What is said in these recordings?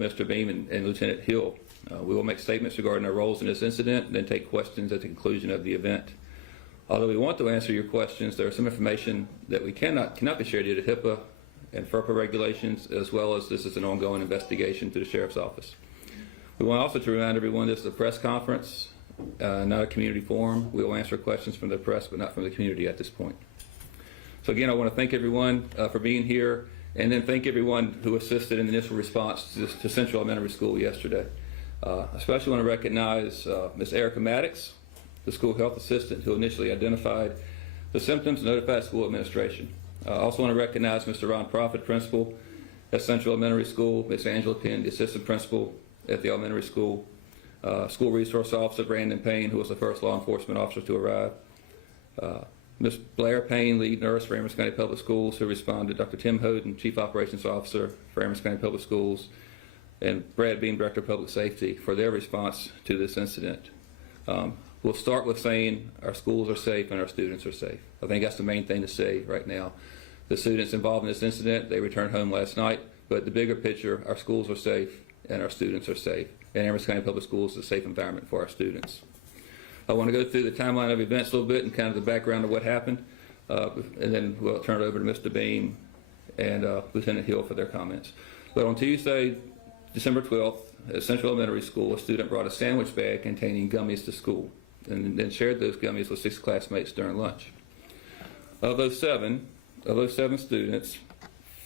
Mr. Beam and Lieutenant Hill. We will make statements regarding our roles in this incident and then take questions at the conclusion of the event. Although we want to answer your questions, there is some information that we cannot be shared due to HIPAA and FERPA regulations, as well as this is an ongoing investigation through the Sheriff's Office. We want also to remind everyone this is a press conference, not a community forum. We will answer questions from the press, but not from the community at this point. So again, I want to thank everyone for being here, and then thank everyone who assisted in the initial response to Central Elementary School yesterday. I especially want to recognize Ms. Erica Maddox, the school health assistant who initially identified the symptoms and notified school administration. I also want to recognize Mr. Ron Prophet, principal at Central Elementary School, Ms. Angela Penn, the assistant principal at the elementary school, school resource officer Brandon Payne, who was the first law enforcement officer to arrive, Ms. Blair Payne, lead nurse for Amherst County Public Schools, who responded, Dr. Tim Hoden, chief operations officer for Amherst County Public Schools, and Brad Beam, director of public safety, for their response to this incident. We'll start with saying our schools are safe and our students are safe. I think that's the main thing to say right now. The students involved in this incident, they returned home last night, but the bigger picture, our schools are safe and our students are safe. And Amherst County Public Schools is a safe environment for our students. I want to go through the timeline of events a little bit and kind of the background of what happened, and then we'll turn it over to Mr. Beam and Lieutenant Hill for their comments. But on Tuesday, December 12th, at Central Elementary School, a student brought a sandwich bag containing gummies to school and then shared those gummies with 6 classmates during lunch. Of those seven students,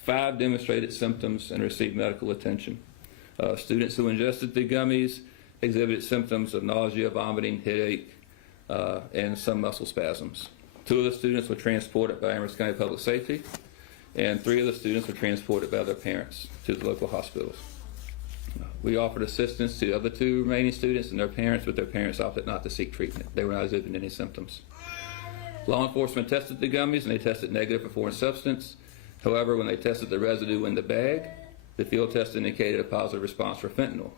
5 demonstrated symptoms and received medical attention. Students who ingested the gummies exhibited symptoms of nausea, vomiting, headache, and some muscle spasms. 2 of the students were transported by Amherst County Public Safety, and 3 of the students were transported by their parents to the local hospitals. We offered assistance to the other 2 remaining students and their parents, but their parents opted not to seek treatment. They were not exhibiting any symptoms. Law enforcement tested the gummies and they tested negative for foreign substance. However, when they tested the residue in the bag, the field test indicated a positive response for fentanyl.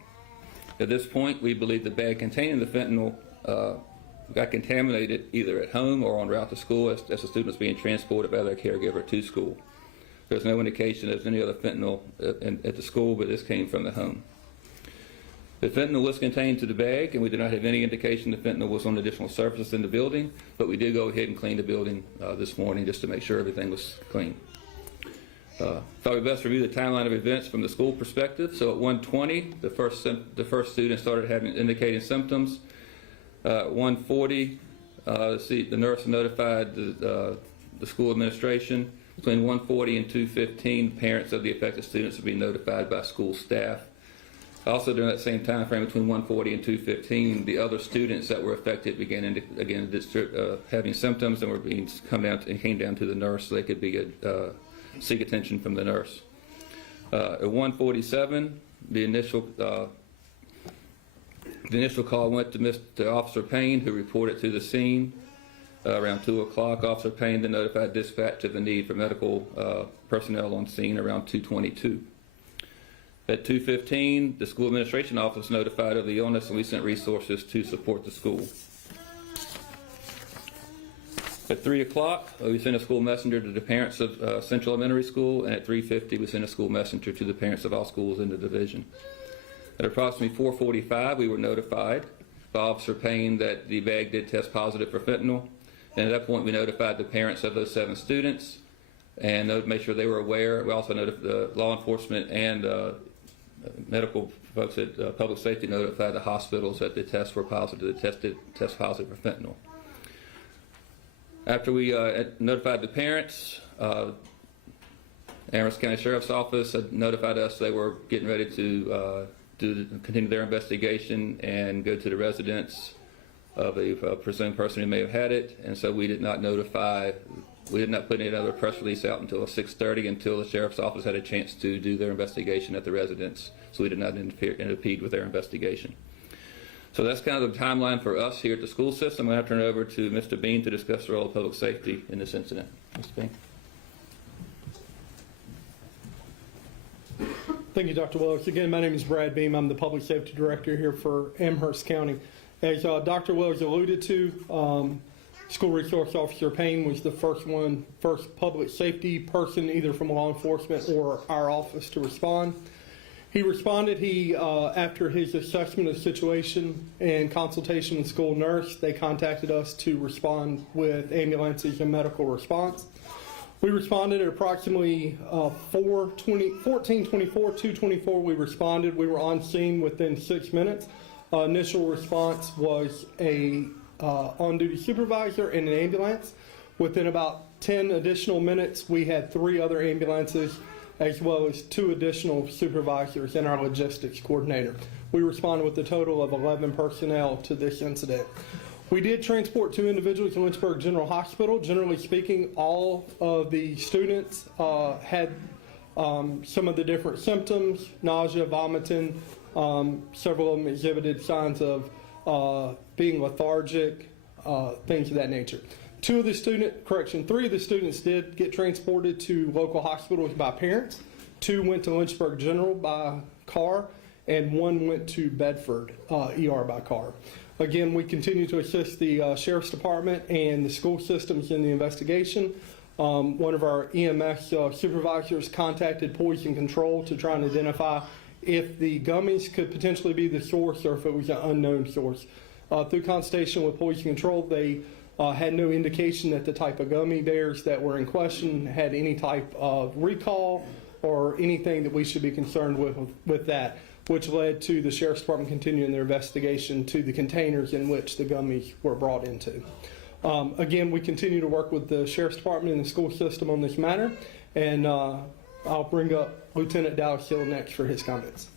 At this point, we believe the bag containing the fentanyl got contaminated either at home or en route to school as the student was being transported by their caregiver to school. There's no indication there's any other fentanyl at the school, but this came from the home. The fentanyl was contained to the bag, and we did not have any indication the fentanyl was on additional surfaces in the building, but we did go ahead and clean the building this morning just to make sure everything was clean. Thought we'd best review the timeline of events from the school perspective. So at 1:20, the first student started indicating symptoms. At 1:40, the nurse notified the school administration. Between 1:40 and 2:15, parents of the affected students would be notified by school staff. Also, during that same time frame, between 1:40 and 2:15, the other students that were affected began having symptoms and came down to the nurse so they could seek attention from the nurse. At 1:47, the initial call went to Officer Payne, who reported to the scene. Around 2 o'clock, Officer Payne then notified dispatch of the need for medical personnel on scene around 2:22. At 2:15, the school administration office notified of the illness, and we sent resources to support the school. At 3 o'clock, we sent a school messenger to the parents of Central Elementary School, and at 3:50, we sent a school messenger to the parents of all schools in the division. At approximately 4:45, we were notified by Officer Payne that the bag did test positive for fentanyl, and at that point, we notified the parents of those 7 students and made sure they were aware. We also notified the law enforcement and medical folks at public safety notified the hospitals that the tests were positive, test positive for fentanyl. After we notified the parents, Amherst County Sheriff's Office had notified us they were getting ready to continue their investigation and go to the residence of a presumed person who may have had it, and so we did not put any other press release out until 6:30 until the Sheriff's Office had a chance to do their investigation at the residence, so we did not impede with their investigation. So that's kind of the timeline for us here at the school system. I'm going to turn it over to Mr. Bean to discuss the role of public safety in this incident. Mr. Bean. Thank you, Dr. Willis. Again, my name is Brad Beam. I'm the Public Safety Director here for Amherst County. As Dr. Willis alluded to, School Resource Officer Payne was the first public safety person, either from law enforcement or our office, to respond. He responded. After his assessment of the situation and consultation with school nurse, they contacted us to respond with ambulances and medical response. We responded at approximately 14:24, 2:24. We responded. We were on scene within 6 minutes. Initial response was a on-duty supervisor and an ambulance. Within about 10 additional minutes, we had 3 other ambulances as well as 2 additional supervisors and our logistics coordinator. We responded with a total of 11 personnel to this incident. We did transport 2 individuals to Lynchburg General Hospital. Generally speaking, all of the students had some of the different symptoms: nausea, vomiting. Several of them exhibited signs of being lethargic, things of that nature. 3 of the students did get transported to local hospitals by parents. 2 went to Lynchburg General by car, and 1 went to Bedford ER by car. Again, we continue to assist the Sheriff's Department and the school systems in the investigation. One of our EMS supervisors contacted Poison Control to try and identify if the gummies could potentially be the source or if it was an unknown source. Through consultation with Poison Control, they had no indication that the type of gummy bears that were in question had any type of recall or anything that we should be concerned with that, which led to the Sheriff's Department continuing their investigation to the containers in which the gummies were brought into. Again, we continue to work with the Sheriff's Department and the school system on this matter, and I'll bring up Lieutenant Dallas Hill next for his comments.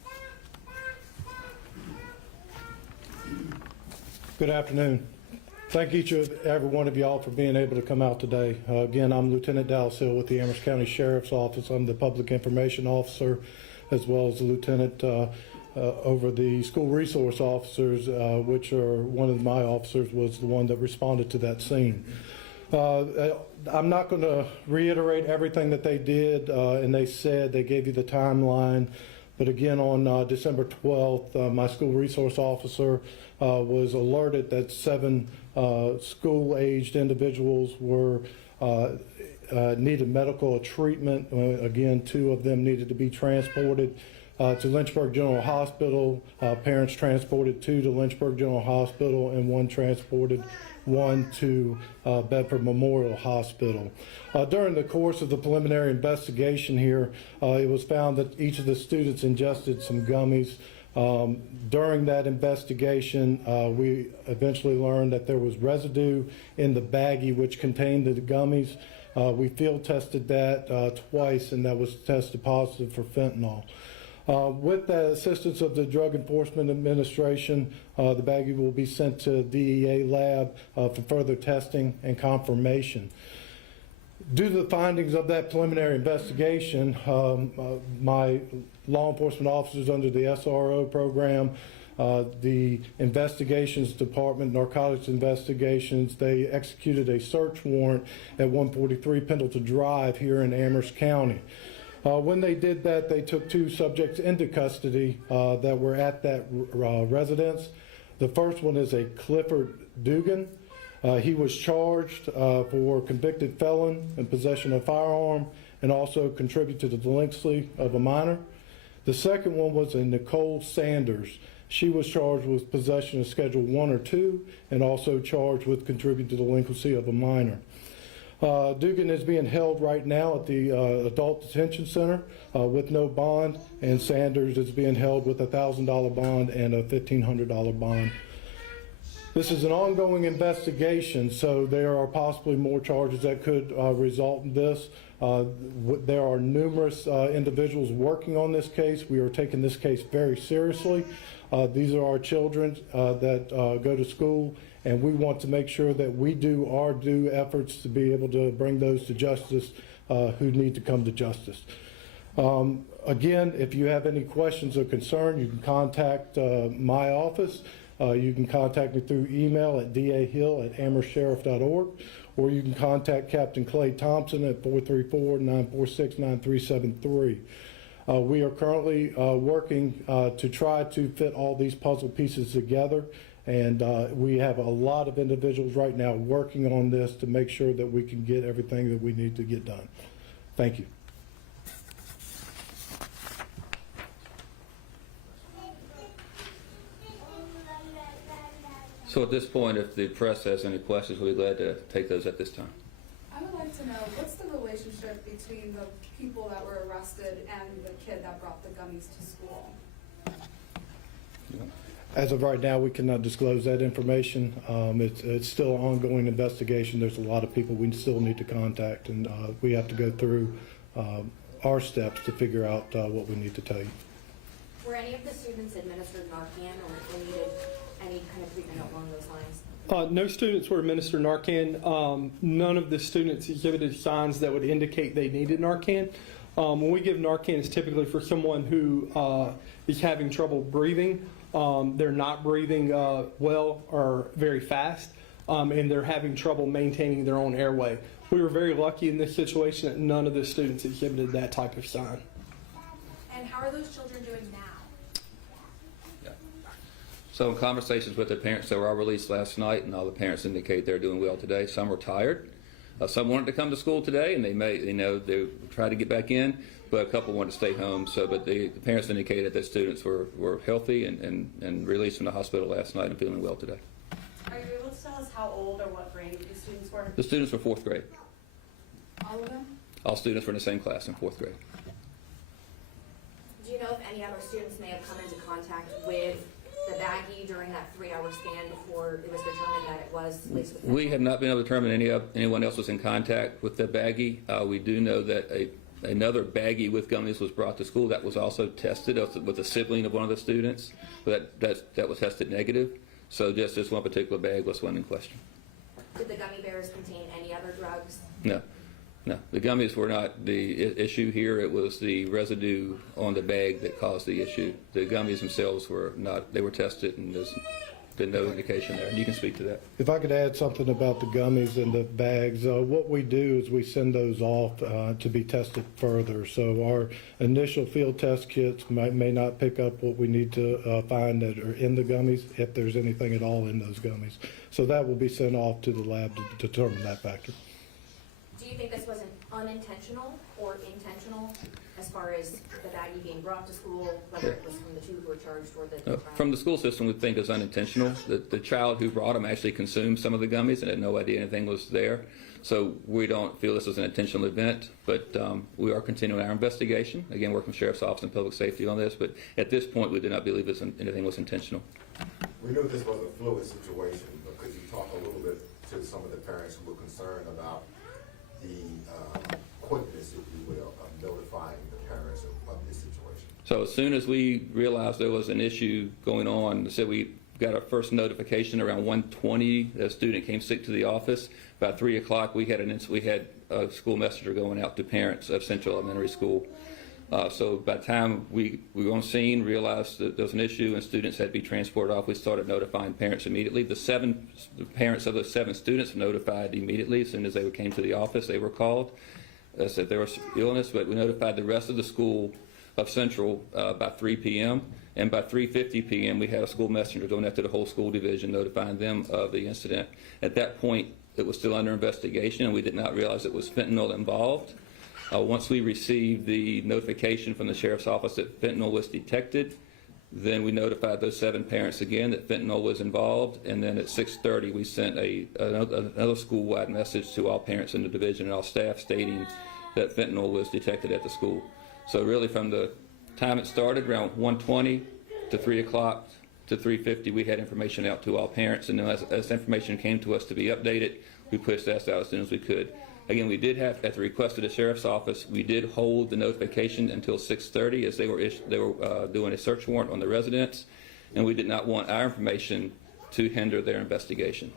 Good afternoon. Thank each and every one of y'all for being able to come out today. Again, I'm Lieutenant Dallas Hill with the Amherst County Sheriff's Office. I'm the Public Information Officer as well as the Lieutenant over the School Resource Officers, which are one of my officers was the one that responded to that scene. I'm not going to reiterate everything that they did and they said. They gave you the timeline. But again, on December 12th, my school resource officer was alerted that 7 school-aged individuals were needed medical treatment. Again, 2 of them needed to be transported to Lynchburg General Hospital. Parents transported 2 to Lynchburg General Hospital and 1 transported 1 to Bedford Memorial Hospital. During the course of the preliminary investigation here, it was found that each of the students ingested some gummies. During that investigation, we eventually learned that there was residue in the baggie which contained the gummies. We field tested that twice, and that was tested positive for fentanyl. With the assistance of the Drug Enforcement Administration, the baggie will be sent to DEA lab for further testing and confirmation. Due to the findings of that preliminary investigation, my law enforcement officers under the SRO program, the Investigations Department, Narcotics Investigations, they executed a search warrant at 143 Pendleton Drive here in Amherst County. When they did that, they took 2 subjects into custody that were at that residence. The first one is a Clifford Dugan. He was charged for convicted felon in possession of a firearm and also contributed to the delinquency of a minor. The second one was a Nicole Sanders. She was charged with possession of Schedule 1 or 2 and also charged with contributing to the delinquency of a minor. Dugan is being held right now at the Adult Detention Center with no bond, and Sanders is being held with a $1,000 bond and a $1,500 bond. This is an ongoing investigation, so there are possibly more charges that could result in this. There are numerous individuals working on this case. We are taking this case very seriously. These are our children that go to school, and we want to make sure that we do our due efforts to be able to bring those to justice who need to come to justice. Again, if you have any questions or concern, you can contact my office. You can contact me through email at dahill@amherstsheriff.org, or you can contact Captain Clay Thompson at 434-946-9373. We are currently working to try to fit all these puzzle pieces together, and we have a lot of individuals right now working on this to make sure that we can get everything that we need to get done. Thank you. So at this point, if the press has any questions, we'll be glad to take those at this time. I would like to know, what's the relationship between the people that were arrested and the kid that brought the gummies to school? As of right now, we cannot disclose that information. It's still an ongoing investigation. There's a lot of people we still need to contact, and we have to go through our steps to figure out what we need to tell you. Were any of the students administered Narcan or needed any kind of treatment along those lines? No students were administered Narcan. None of the students exhibited signs that would indicate they needed Narcan. When we give Narcan, it's typically for someone who is having trouble breathing. They're not breathing well or very fast, and they're having trouble maintaining their own airway. We were very lucky in this situation that none of the students exhibited that type of sign. And how are those children doing now? So in conversations with the parents that were all released last night, and all the parents indicate they're doing well today. Some were tired. Some wanted to come to school today, and they tried to get back in, but a couple wanted to stay home. But the parents indicated that students were healthy and released from the hospital last night and feeling well today. Are you able to tell us how old or what grade the students were? The students were 4th grade. All of them? All students were in the same class in 4th grade. Do you know if any other students may have come into contact with the baggie during that 3-hour scan before it was determined that it was laced with fentanyl? We have not been able to determine anyone else was in contact with the baggie. We do know that another baggie with gummies was brought to school. That was also tested with a sibling of one of the students, but that was tested negative. So just this one particular bag was one in question. Did the gummy bears contain any other drugs? No. The gummies were not the issue here. It was the residue on the bag that caused the issue. The gummies themselves were not. They were tested, and there's been no indication there. And you can speak to that. If I could add something about the gummies and the bags, what we do is we send those off to be tested further. So our initial field test kits may not pick up what we need to find that are in the gummies, if there's anything at all in those gummies. So that will be sent off to the lab to determine that factor. Do you think this was unintentional or intentional as far as the baggie being brought to school, whether it was from the two who were charged or the child? From the school system, we think it's unintentional. The child who brought them actually consumed some of the gummies and had no idea anything was there. So we don't feel this was an intentional event, but we are continuing our investigation. Again, working with Sheriff's Office and Public Safety on this, but at this point, we do not believe anything was intentional. We knew this was a fluid situation, but could you talk a little bit to some of the parents who were concerned about the quickness, if you will, of notifying the parents of this situation? So as soon as we realized there was an issue going on, so we got our first notification around 1:20. A student came sick to the office. About 3 o'clock, we had a school messenger going out to parents of Central Elementary School. So by the time we were on scene, realized that there was an issue and students had to be transported off, we started notifying parents immediately. The parents of the 7 students were notified immediately. As soon as they came to the office, they were called. Said there was illness, but we notified the rest of the school of Central by 3 p.m. And by 3:50 p.m., we had a school messenger going out to the whole school division, notifying them of the incident. At that point, it was still under investigation, and we did not realize it was fentanyl involved. Once we received the notification from the Sheriff's Office that fentanyl was detected, then we notified those 7 parents again that fentanyl was involved, and then at 6:30 we sent another school-wide message to all parents in the division and all staff stating that fentanyl was detected at the school. So really from the time it started, around 1:20 to 3 o'clock to 3:50, we had information out to all parents, and then as information came to us to be updated, we pushed that out as soon as we could. Again, we did have, at the request of the Sheriff's Office, we did hold the notification until 6:30 as they were doing a search warrant on the residents, and we did not want our information to hinder their investigation.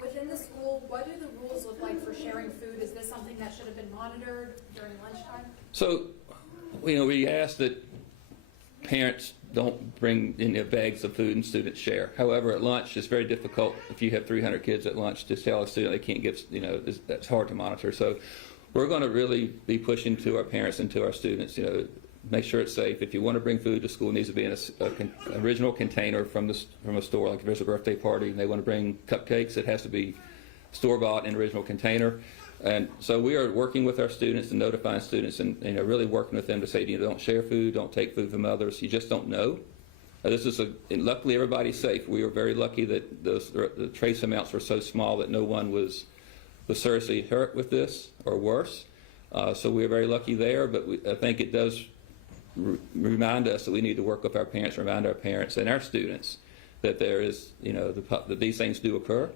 Within the school, what do the rules look like for sharing food? Is this something that should have been monitored during lunchtime? So, we ask that parents don't bring in their bags of food and students share. However, at lunch, it's very difficult if you have 300 kids at lunch to tell a student they can't get, that's hard to monitor. So we're going to really be pushing to our parents and to our students, make sure it's safe. If you want to bring food to school, it needs to be in an original container from a store. Like if there's a birthday party and they want to bring cupcakes, it has to be store-bought in an original container. And so we are working with our students and notifying students and really working with them to say, don't share food, don't take food from others. You just don't know. And luckily everybody's safe. We were very lucky that the trace amounts were so small that no one was seriously hurt with this or worse. So we were very lucky there, but I think it does remind us that we need to work with our parents, remind our parents and our students that there is, that these things do occur,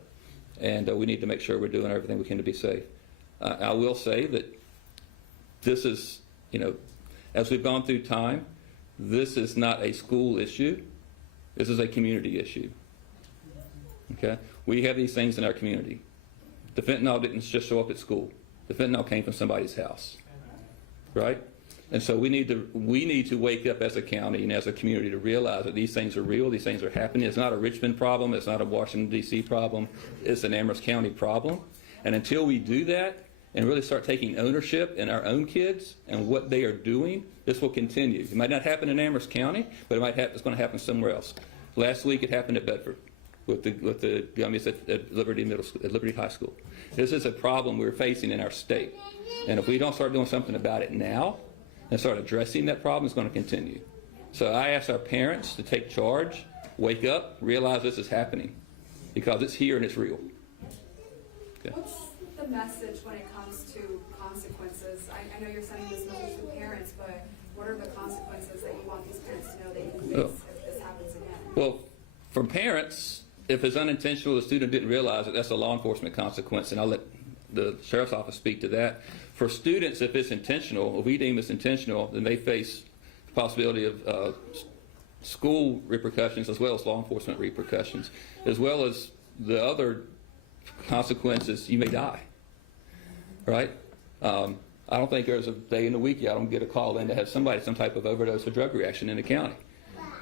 and we need to make sure we're doing everything we can to be safe. I will say that this is, as we've gone through time, this is not a school issue. This is a community issue. Okay? We have these things in our community. The fentanyl didn't just show up at school. The fentanyl came from somebody's house, right? And so we need to wake up as a county and as a community to realize that these things are real, these things are happening. It's not a Richmond problem, it's not a Washington, D.C. problem, it's an Amherst County problem. And until we do that and really start taking ownership in our own kids and what they are doing, this will continue. It might not happen in Amherst County, but it's going to happen somewhere else. Last week it happened at Bedford with the gummies at Liberty High School. This is a problem we're facing in our state. And if we don't start doing something about it now and start addressing that problem, it's going to continue. So I ask our parents to take charge, wake up, realize this is happening, because it's here and it's real. Okay. What's the message when it comes to consequences? I know you're sending this message to parents, but what are the consequences that you want these parents to know they can face if this happens again? Well, from parents, if it's unintentional, the student didn't realize it, that's a law enforcement consequence, and I'll let the sheriff's office speak to that. For students, if it's intentional, if we deem it's intentional, then they face the possibility of school repercussions as well as law enforcement repercussions, as well as the other consequences. You may die, right? I don't think there's a day in the week I don't get a call in to have somebody some type of overdose or drug reaction in the county.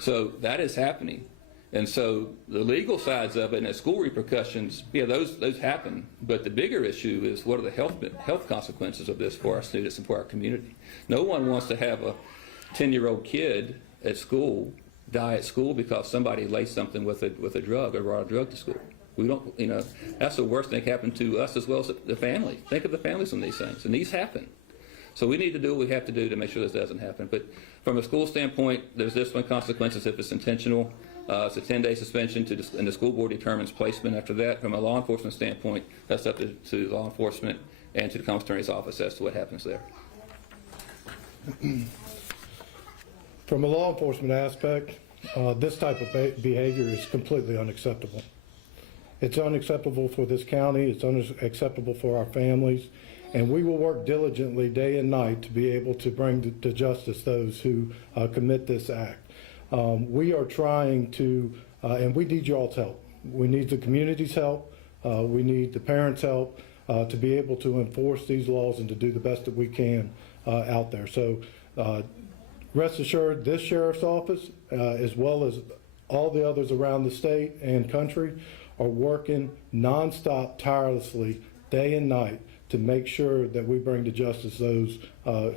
So that is happening. And so the legal sides of it and the school repercussions, yeah, those happen. But the bigger issue is what are the health consequences of this for our students and for our community. No one wants to have a 10-year-old kid at school die at school because somebody laced something with a drug or brought a drug to school. We don't, that's the worst thing that happened to us as well as the family. Think of the families on these things, and these happen. So we need to do what we have to do to make sure this doesn't happen. But from a school standpoint, there's discipline consequences if it's intentional. It's a 10-day suspension, and the school board determines placement after that. From a law enforcement standpoint, that's up to law enforcement and to the Common Attorney's office as to what happens there. From a law enforcement aspect, this type of behavior is completely unacceptable. It's unacceptable for this county, it's unacceptable for our families, and we will work diligently day and night to be able to bring to justice those who commit this act. We are trying to, and we need y'all's help. We need the community's help. We need the parents' help to be able to enforce these laws and to do the best that we can out there. So rest assured, this sheriff's office, as well as all the others around the state and country, are working nonstop, tirelessly, day and night to make sure that we bring to justice those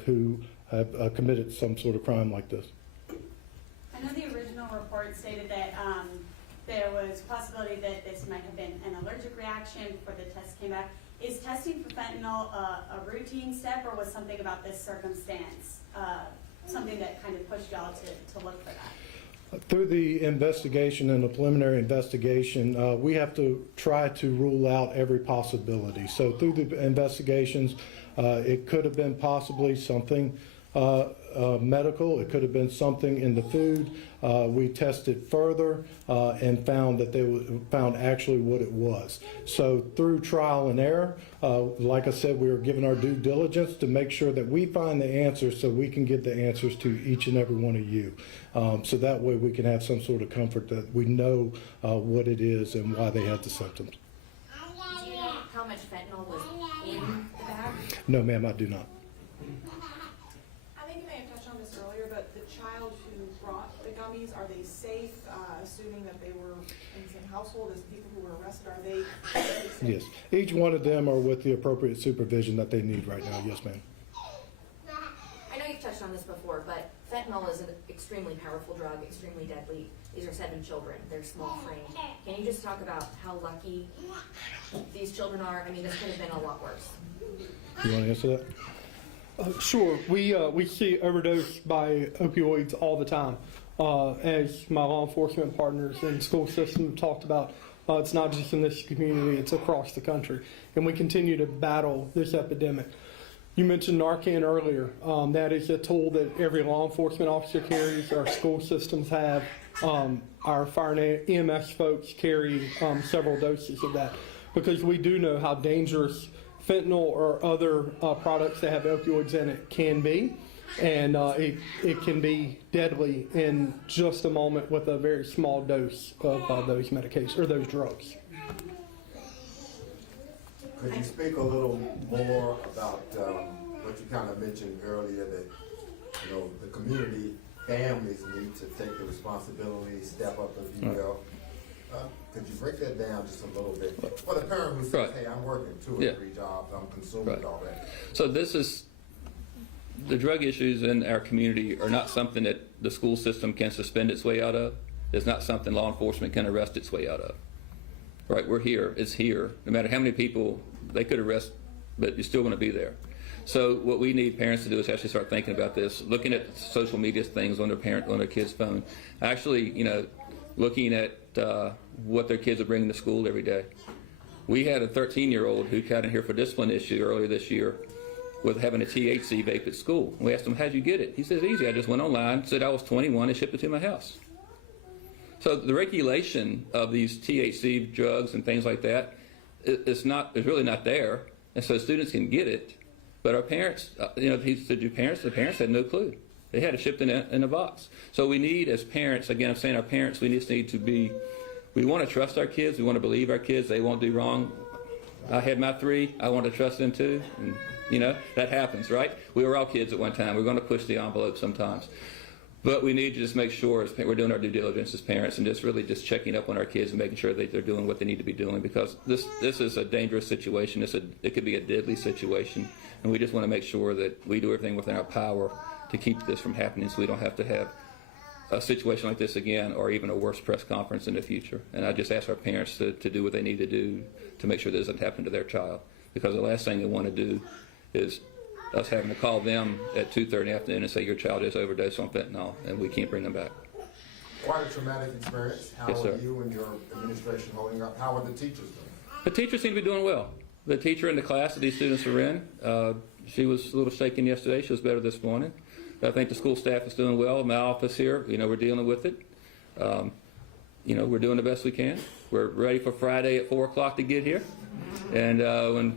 who have committed some sort of crime like this. I know the original report stated that there was a possibility that this might have been an allergic reaction before the test came back. Is testing for fentanyl a routine step, or was something about this circumstance something that kind of pushed y'all to look for that? Through the investigation and the preliminary investigation, we have to try to rule out every possibility. So through the investigations, it could have been possibly something medical. It could have been something in the food. We tested further and found that found actually what it was. So through trial and error, like I said, we are giving our due diligence to make sure that we find the answers so we can give the answers to each and every one of you. So that way we can have some sort of comfort that we know what it is and why they had the symptoms. Do you know how much fentanyl was in the bag? No, ma'am, I do not. I think you may have touched on this earlier, but the child who brought the gummies, are they safe, assuming that they were in the same household as the people who were arrested? Are they safe? Yes, each one of them are with the appropriate supervision that they need right now. Yes, ma'am. I know you've touched on this before, but fentanyl is an extremely powerful drug, extremely deadly. These are 7 children. They're small framed. Can you just talk about how lucky these children are? I mean, this could have been a lot worse. You want to answer that? Sure. We see overdose by opioids all the time. as my law enforcement partners and school system talked about, it's not just in this community, it's across the country. And we continue to battle this epidemic. You mentioned Narcan earlier. That is a tool that every law enforcement officer carries, our school systems have. Our fire and EMS folks carry several doses of that, because we do know how dangerous fentanyl or other products that have opioids in it can be. And it can be deadly in just a moment with a very small dose of those medications or those drugs. Could you speak a little more about what you kind of mentioned earlier, that, you know, the community, families need to take the responsibility, step up, if you will. Could you break that down just a little bit? For the parent who says, Right. hey, I'm working 2 or 3 jobs, I'm consuming Right. it already. So the drug issues in our community are not something that the school system can suspend its way out of. It's not something law enforcement can arrest its way out of. Right, we're here, it's here. No matter how many people they could arrest, but you're still going to be there. So what we need parents to do is actually start thinking about this, looking at social media things on their kid's phone. Actually, you know, looking at what their kids are bringing to school every day. We had a 13-year-old who got in here for a discipline issue earlier this year with having a THC vape at school. We asked him, how'd you get it? He says, easy, I just went online, said I was 21 and shipped it to my house. So the regulation of these THC drugs and things like that is really not there, and so students can get it. But our parents, you know, he said, the parents had no clue. They had it shipped in a box. So we need, as parents, again, I'm saying our parents, we just need to be, we want to trust our kids, we want to believe our kids, they won't do wrong. I had my 3, I want to trust them too, and you know, that happens, right? We were all kids at one time, we're going to push the envelope sometimes. But we need to just make sure we're doing our due diligence as parents and just really just checking up on our kids and making sure that they're doing what they need to be doing, because this is a dangerous situation. It could be a deadly situation, and we just want to make sure that we do everything within our power to keep this from happening, so we don't have to have a situation like this again, or even a worse press conference in the future. And I just ask our parents to do what they need to do to make sure this doesn't happen to their child, because the last thing they want to do is us having to call them at 2:30 in the afternoon and say your child is overdosed on fentanyl and we can't bring them back. Quite a traumatic experience. How Yes, sir. are you and your administration holding up? How are the teachers doing? The teachers seem to be doing well. The teacher in the class that these students are in, she was a little shaken yesterday. She was better this morning. I think the school staff is doing well. My office here, you know, we're dealing with it. You know, we're doing the best we can. We're ready for Friday at 4 o'clock to get here, and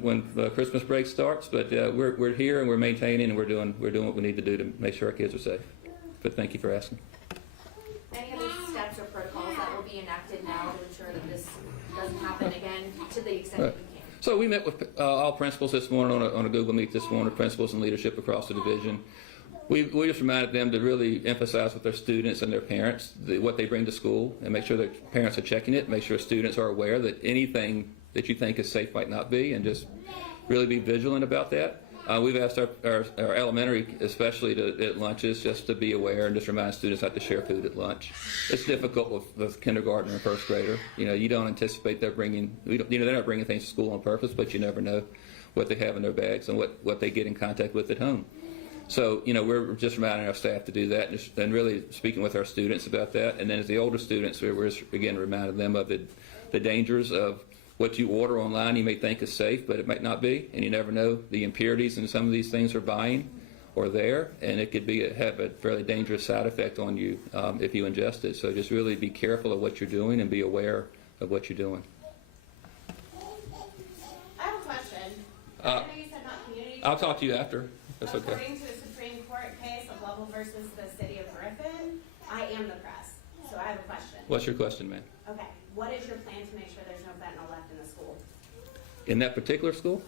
when Christmas break starts. But we're here and we're maintaining and we're doing what we need to do to make sure our kids are safe. But thank you for asking. Any other steps or protocols that will be enacted now to ensure that this doesn't happen again to the extent that we can? So we met with all principals this morning on a Google Meet this morning, principals and leadership across the division. We just reminded them to really emphasize with their students and their parents what they bring to school, and make sure that parents are checking it, make sure students are aware that anything that you think is safe might not be, and just really be vigilant about that. We've asked our elementary, especially at lunches, just to be aware and just remind students not to share food at lunch. It's difficult with kindergarten and first grader. You know, you don't anticipate they're not bringing things to school on purpose, but you never know what they have in their bags and what they get in contact with at home. So, you know, we're just reminding our staff to do that, and really speaking with our students about that. And then as the older students, we're again reminding them of the dangers of what you order online. You may think is safe, but it might not be, and you never know the impurities in some of these things are buying or there, and it could have a fairly dangerous side effect on you if you ingest it. So just really be careful of what you're doing and be aware of what you're doing. I have a question. I know you said not community. I'll talk to you after. That's okay. According to the Supreme Court case of Lovell versus the city of Griffin, I am the press. So I have a question. What's your question, ma'am? Okay. What is your plan to make sure there's no fentanyl left in the school? In that particular school,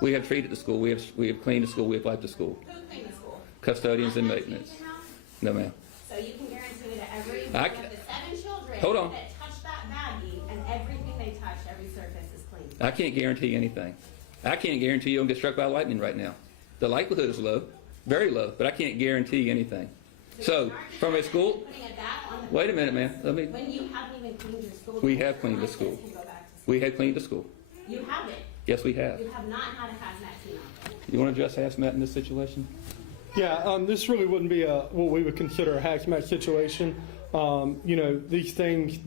we have treated the school. We have cleaned the school. We have wiped the school. Who cleaned the school? Custodians and Not maintenance. teaching house? No, ma'am. So you can guarantee me that every I one of the 7 children Hold on. that touched that baggie and everything they touch, every surface is clean. I can't guarantee anything. I can't guarantee you'll get struck by lightning right now. The likelihood is low, very low, but I can't guarantee anything. So, from a school, Putting it back on the wait a minute, ma'am. when you haven't even cleaned your school. We have cleaned the school. Can go back to school. We had cleaned the school. You haven't. Yes, we have. You have not had a hazmat team out there. You want to address hazmat in this situation? Yeah, this really wouldn't be what we would consider a hazmat situation. You know, these things,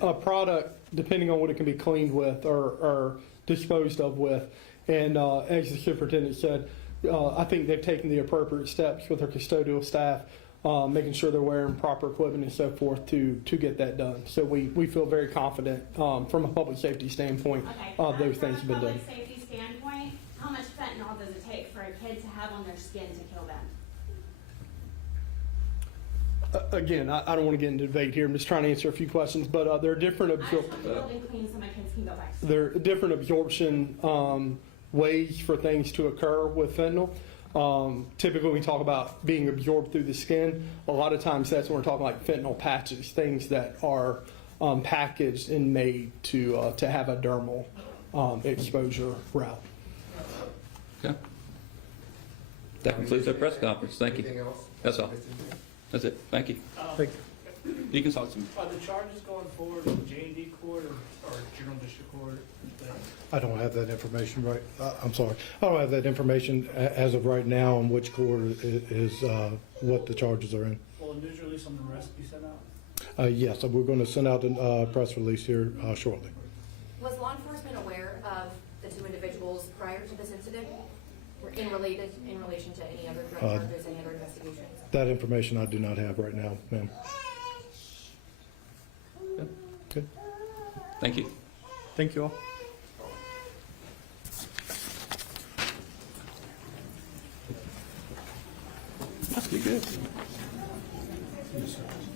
a product, depending on what it can be cleaned with or disposed of with. And as the superintendent said, I think they've taken the appropriate steps with their custodial staff, making sure they're wearing proper equipment and so forth to get that done. So we feel very confident from a public safety standpoint Okay. Those things have been From a done. public safety standpoint, how much fentanyl does it take for a kid to have on their skin to kill them? Again, I don't want to get into debate here. I'm just trying to answer a few questions, but there are different I just want the building clean so my kids can go back to school. there are different absorption ways for things to occur with fentanyl. Typically, we talk about being absorbed through the skin. A lot of times, that's when we're talking like fentanyl patches, things that are packaged and made to have a dermal exposure route. Okay. That concludes our press conference. Thank you. Anything else? That's all. That's it. Thank you. You can talk to me. Are the charges going forward in J&D court or general district court? I don't have that information right, I'm sorry. I don't have that information as of right now on which court is what the charges are in. Will a news release on the rest be sent out? Yes, so we're going to send out a press release here shortly. Was law enforcement aware of the two individuals prior to this incident? In relation to any other drug charges, any other investigations? That information I do not have right now, ma'am. Good. Thank you. Thank you all. Must be good. Yes, sir.